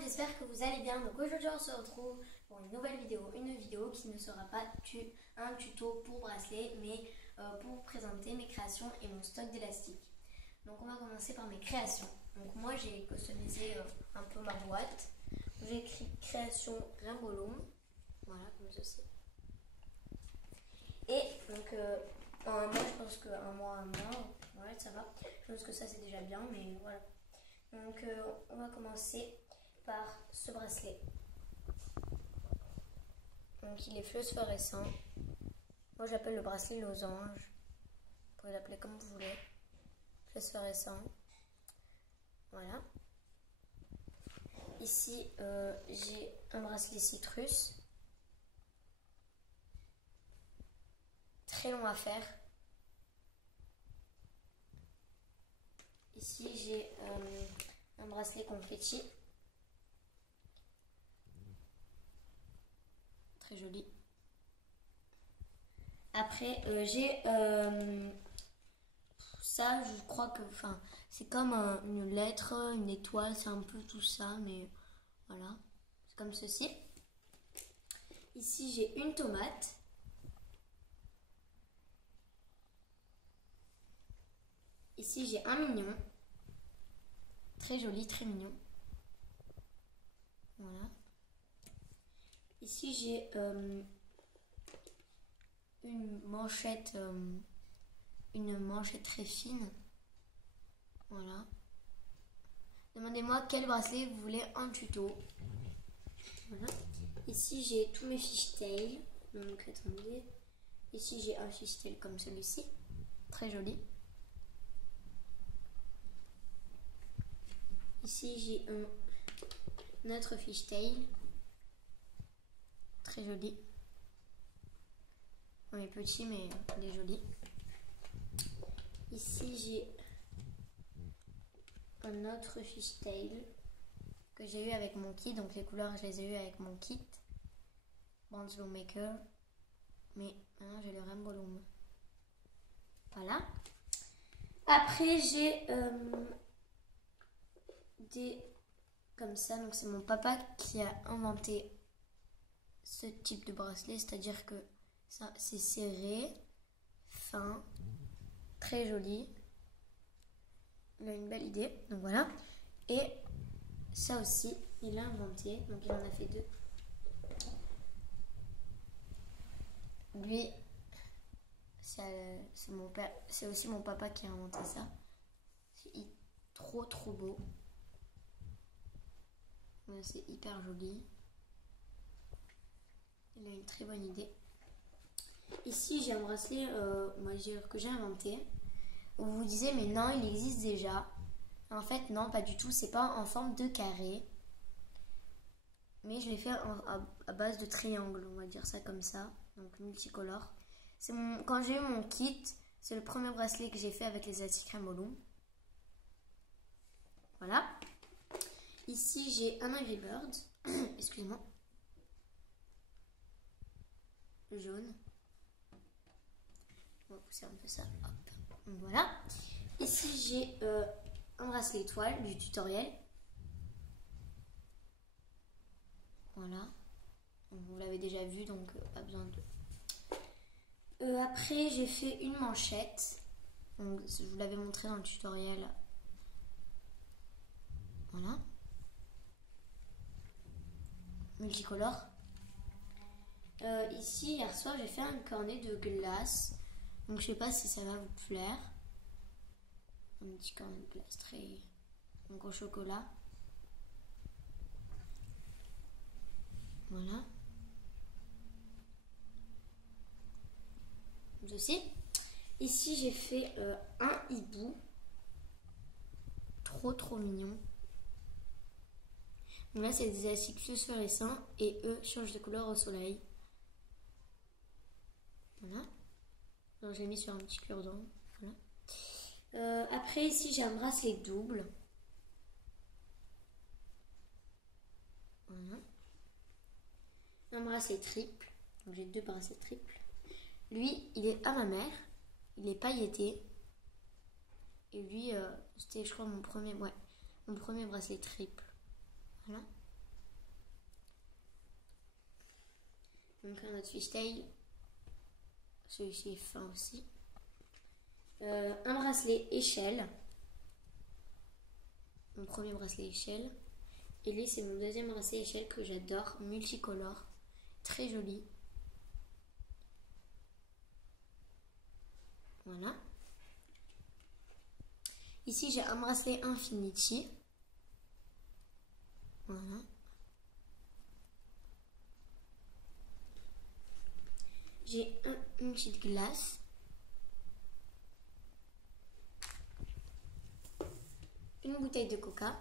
j'espère que vous allez bien. Donc aujourd'hui on se retrouve pour une nouvelle vidéo, qui ne sera pas un tuto pour bracelet, mais pour vous présenter mes créations et mon stock d'élastique. Donc on va commencer par mes créations. Donc moi j'ai customisé un peu ma boîte. J'ai écrit création Rainbow Loom, voilà comme ceci. Et donc moi je pense qu'un mois, ouais ça va. Je pense que ça c'est déjà bien, mais voilà. Donc on va commencer par ce bracelet. Donc il est phosphorescent. Moi j'appelle le bracelet losange. Vous pouvez l'appeler comme vous voulez. Phosphorescent. Voilà. Ici j'ai un bracelet citrus. Très long à faire. Ici j'ai un bracelet confetti. Très joli. Après j'ai ça, je crois que c'est comme une lettre, une étoile, c'est un peu tout ça, mais voilà, c'est comme ceci. Ici j'ai une tomate. Ici j'ai un mignon. Très joli, très mignon. Voilà. Ici j'ai une manchette très fine. Voilà. Demandez-moi quel bracelet vous voulez en tuto. Voilà. Ici j'ai tous mes fishtails. Donc attendez. Ici j'ai un fishtail comme celui-ci. Très joli. Ici j'ai un autre fishtail. Très joli. On est petit mais il est joli. Ici j'ai un autre fishtail que j'ai eu avec mon kit. Donc les couleurs je les ai eu avec mon kit Bands Maker. Mais maintenant j'ai le Rainbow Loom. Voilà. Après j'ai des comme ça. Donc c'est mon papa qui a inventé ce type de bracelet. C'est-à-dire que ça c'est serré, fin, très joli. Il a une belle idée, donc voilà. Et ça aussi, il l'a inventé, donc il en a fait deux. Lui, c'est mon père, c'est aussi mon papa qui a inventé ça. C'est trop beau. C'est hyper joli. Il a une très bonne idée. Ici, j'ai un bracelet, que j'ai inventé. Vous vous disiez mais non il existe déjà. En fait non, pas du tout, c'est pas en forme de carré, mais je l'ai fait à base de triangle, on va dire ça comme ça, donc multicolore. Quand j'ai eu mon kit, c'est le premier bracelet que j'ai fait avec les élastiques Rainbow Loom. Voilà. Ici j'ai un Angry Bird. Excusez-moi, le jaune. On va pousser un peu ça. Hop. Donc voilà. Ici j'ai un bracelet étoile du tutoriel. Voilà. Donc, vous l'avez déjà vu, donc pas besoin de... après j'ai fait une manchette. Donc, je vous l'avais montré dans le tutoriel. Voilà. Multicolore. Ici hier soir j'ai fait un cornet de glace. Donc je sais pas si ça va vous plaire. Un petit cornet de glace très... donc au chocolat. Voilà. Aussi. Ici j'ai fait un hibou. Trop mignon. Donc là c'est des élastiques phosphorescents et eux changent de couleur au soleil. Voilà. Donc je l'ai mis sur un petit cure-dent. Voilà. Après ici j'ai un bracelet double. Voilà. Un bracelet triple. Donc j'ai deux bracelets triples. Lui il est à ma mère. Il est pailleté. Et lui c'était je crois mon premier bracelet triple. Voilà. Donc un autre fishtail. Celui-ci est fin aussi. Un bracelet échelle. Mon premier bracelet échelle. Et lui, c'est mon deuxième bracelet échelle que j'adore, multicolore, très joli. Voilà. Ici, j'ai un bracelet Infinity. Voilà. J'ai une petite glace. Une bouteille de coca.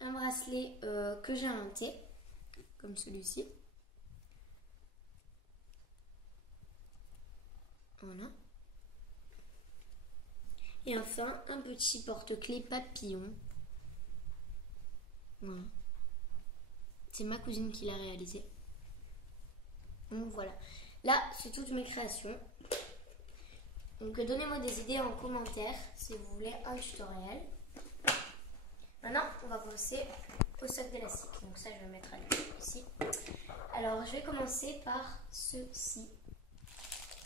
Un bracelet que j'ai inventé, comme celui-ci. Voilà. Et enfin, un petit porte-clés papillon. Voilà. C'est ma cousine qui l'a réalisé. Donc voilà. Là, c'est toutes mes créations. Donc donnez-moi des idées en commentaire si vous voulez un tutoriel. Maintenant, on va passer au sac d'élastique. Donc ça, je vais le mettre ici. Alors, je vais commencer par ceci.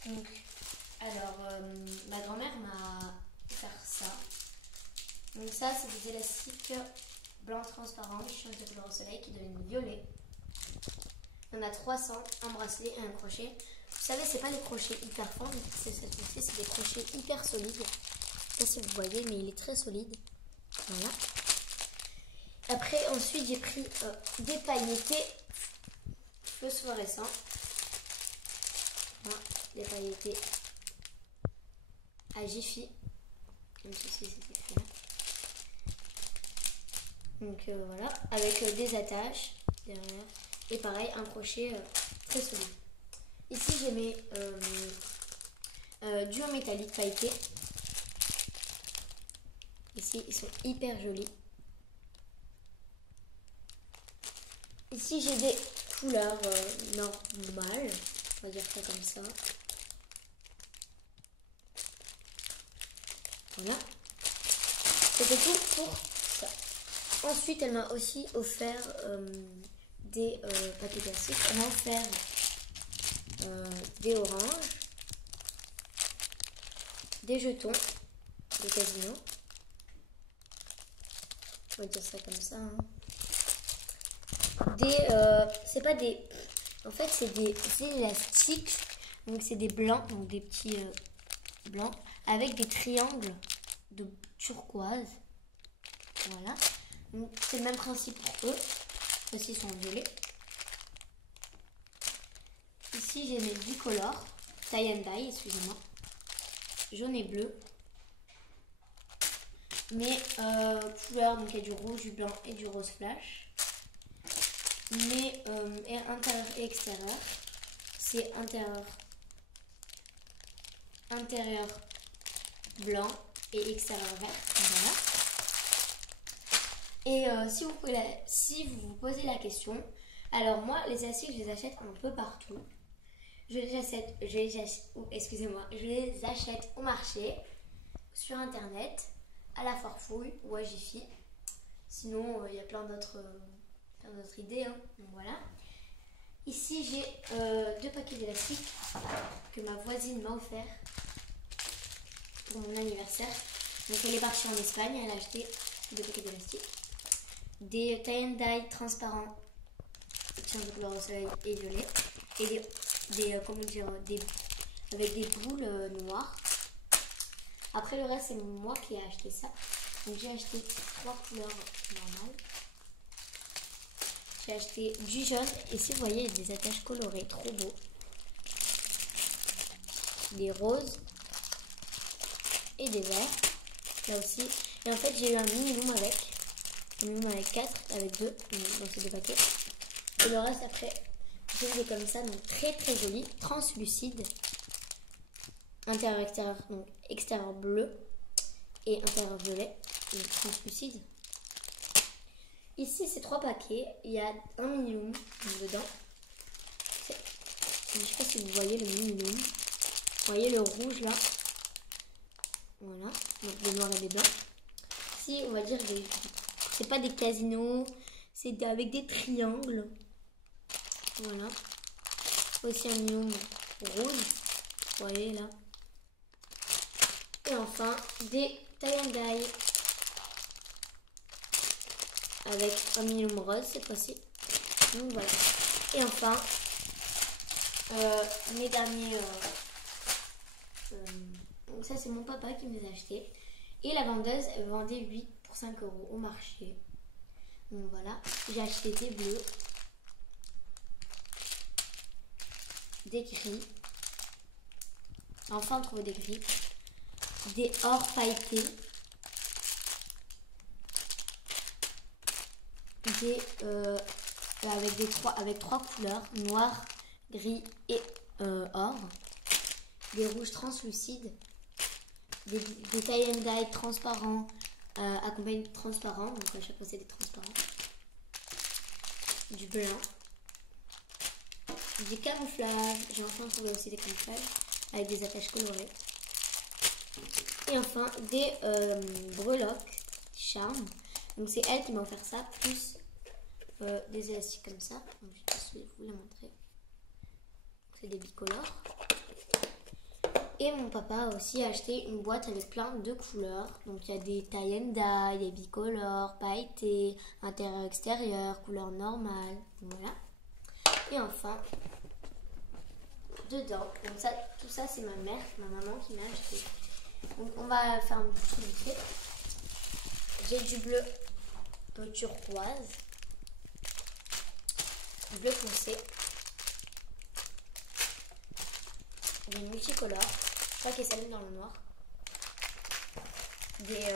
Donc, alors, ma grand-mère m'a fait ça. Donc ça, c'est des élastiques blancs transparents qui changent de couleur au soleil, qui deviennent violets. On a 300, un bracelet et un crochet. Vous savez, c'est pas des crochets hyper fins, c'est des crochets hyper solides. Je sais pas si vous voyez, mais il est très solide. Voilà. Après, ensuite, j'ai pris des pailletés phosphorescents. Voilà, des pailletés à Jiffy. Comme ceci, c'est écrit là. Donc voilà, avec des attaches derrière. Et pareil, un crochet très solide. Ici, j'ai mes duos métalliques pailletés. Ici, ils sont hyper jolis. Ici, j'ai des couleurs normales. On va dire ça comme ça. Voilà. C'était tout pour ça. Ensuite, elle m'a aussi offert des papiers classiques. Elle m'a offert des oranges, des jetons de casino. On va dire ça comme ça. Hein. C'est pas des. En fait, c'est des élastiques. Donc, c'est des blancs, donc des petits blancs, avec des triangles de turquoise. Voilà. Donc, c'est le même principe pour eux. Aussi, ils sont violets. Ici, j'ai mes bicolores, tie and dye, excusez-moi, jaune et bleu. Mes couleurs, donc il y a du rouge, du blanc et du rose flash. Mes intérieur et extérieur, c'est intérieur blanc et extérieur vert. Voilà. Et si vous vous posez la question, alors moi, les élastiques, je les achète un peu partout. Je les achète au marché, sur internet, à la Farfouille ou à Jiffy. Sinon, il y a plein d'autres idées. Hein. Donc voilà. Ici, j'ai 2 paquets d'élastiques que ma voisine m'a offert pour mon anniversaire. Donc elle est partie en Espagne, elle a acheté 2 paquets d'élastiques. Des tie and dye transparents de couleur au soleil et violet. Et avec des boules noires. Après le reste, c'est moi qui ai acheté ça. Donc j'ai acheté 3 couleurs normales. J'ai acheté du jaune. Et si vous voyez, il y a des attaches colorées, trop beau. Des roses. Et des verts. Là aussi. Et en fait, j'ai eu un mini loom avec. Un mini loom avec 4, avec 2 dans ces 2 paquets. Et le reste après, je les ai comme ça, donc très très joli, translucide. Intérieur, extérieur, donc extérieur bleu et intérieur violet, donc translucide. Ici, c'est 3 paquets. Il y a un mini loom dedans. Je ne sais pas si vous voyez le mini loom. Vous voyez le rouge là. Voilà, donc les noirs et les blancs. Ici, on va dire, c'est pas des casinos, C'est avec des triangles. Voilà. Aussi un million rouge. Vous voyez là. Et enfin, des tie and dye. Avec un million rose cette fois-ci. Donc voilà. Et enfin, mes derniers... donc ça c'est mon papa qui me les a achetés. Et la vendeuse elle vendait 8 pour 5 euros au marché. Donc voilà, j'ai acheté des bleus, des gris, enfin trouver des gris, des or pailletés, des avec trois couleurs, noir, gris et or, des rouges translucides, des tie and dye transparents accompagnés de transparents, donc à chaque fois c'est des transparents, du blanc, du camouflage, j'ai enfin trouvé aussi des camouflages avec des attaches colorées, et enfin des breloques charme. Donc c'est elle qui m'a offert ça, plus des élastiques comme ça. Donc, je vais vous la montrer. C'est des bicolores. Et mon papa a aussi acheté une boîte avec plein de couleurs. Donc il y a des tie and dye, des bicolores, pailletés, intérieur extérieur, couleur normale. Voilà. Et enfin, dedans, donc ça, tout ça c'est ma maman qui m'a acheté. Donc on va faire un petit truc vite fait. J'ai du bleu turquoise, du bleu foncé, des multicolores, je crois qu'elle s'allume dans le noir, des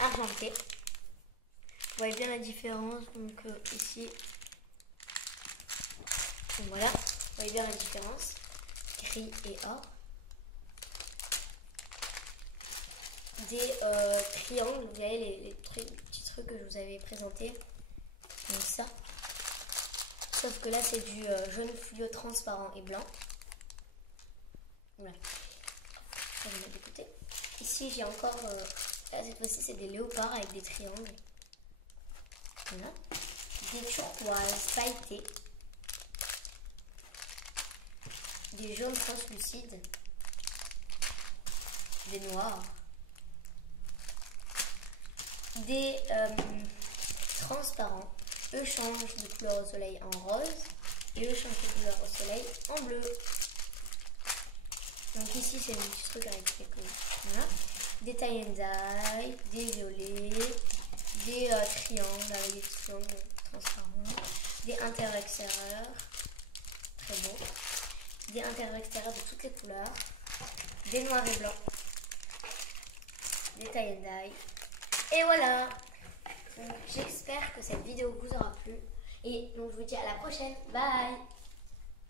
argentés. Vous voyez bien la différence, donc ici, donc voilà, vous voyez bien la différence, gris et or. Des triangles, vous voyez les petits trucs que je vous avais présentés, donc ça, sauf que là c'est du jaune fluo transparent et blanc. Voilà, ça je vais mettre de côté. Ici j'ai encore, là cette fois-ci c'est des léopards avec des triangles, voilà, des turquoises pailletées, des jaunes translucides, des noirs, des transparents. Eux changent de couleur au soleil en rose et eux changent de couleur au soleil en bleu. Donc ici c'est un petit truc avec les couleurs. Voilà. Des tie and dye, des violets, des triangles avec des triangles transparents, des intérieurs extérieurs, très beau, des intérieurs extérieurs de toutes les couleurs, des noirs et blancs, des tie and dye. Et voilà, j'espère que cette vidéo vous aura plu et donc je vous dis à la prochaine, bye.